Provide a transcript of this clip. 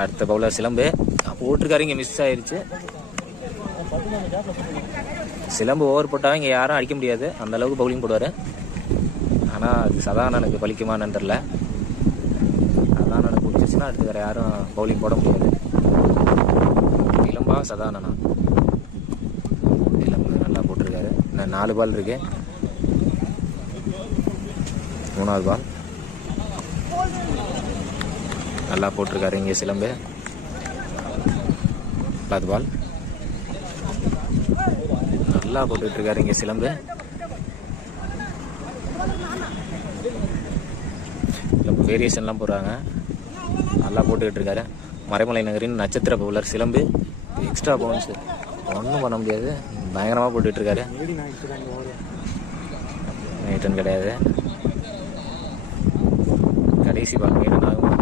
அடுத்த பவுலர் சிலம்பு போட்டிருக்காரு, இங்கே மிஸ் ஆயிடுச்சு. சிலம்பு ஓவர் போட்டால் இங்கே யாரும் அடிக்க முடியாது, அந்த அளவுக்கு பவுலிங் போடுவார். ஆனால் அது சதானனுக்கு பலிக்குமான்னு தெரில. சதானனுக்கு பிடிச்சிச்சுன்னா அடுத்து வேறு யாரும் பவுலிங் போட முடியாது. இளம்பா சதானனா இளம்பு நல்லா போட்டிருக்காரு. இன்னும் 4 பால் இருக்கு. 3வது பால் நல்லா போட்டிருக்காரு இங்கே சிலம்பு. 4வது பால் நல்லா போட்டுட்டு இருக்காரு இங்கே சிலம்பு. வேரியேஷன்லாம் போடுறாங்க, நல்லா போட்டுக்கிட்டு இருக்காரு. மறைமலை நகரின் நட்சத்திர பவுலர் சிலம்பு. எக்ஸ்ட்ரா பவுன்ஸ் ஒன்றும் பண்ண முடியாது, பயங்கரமாக போட்டுட்டு இருக்காரு. நைட்டன் கிடையாது. கடைசி பால் மெயினாக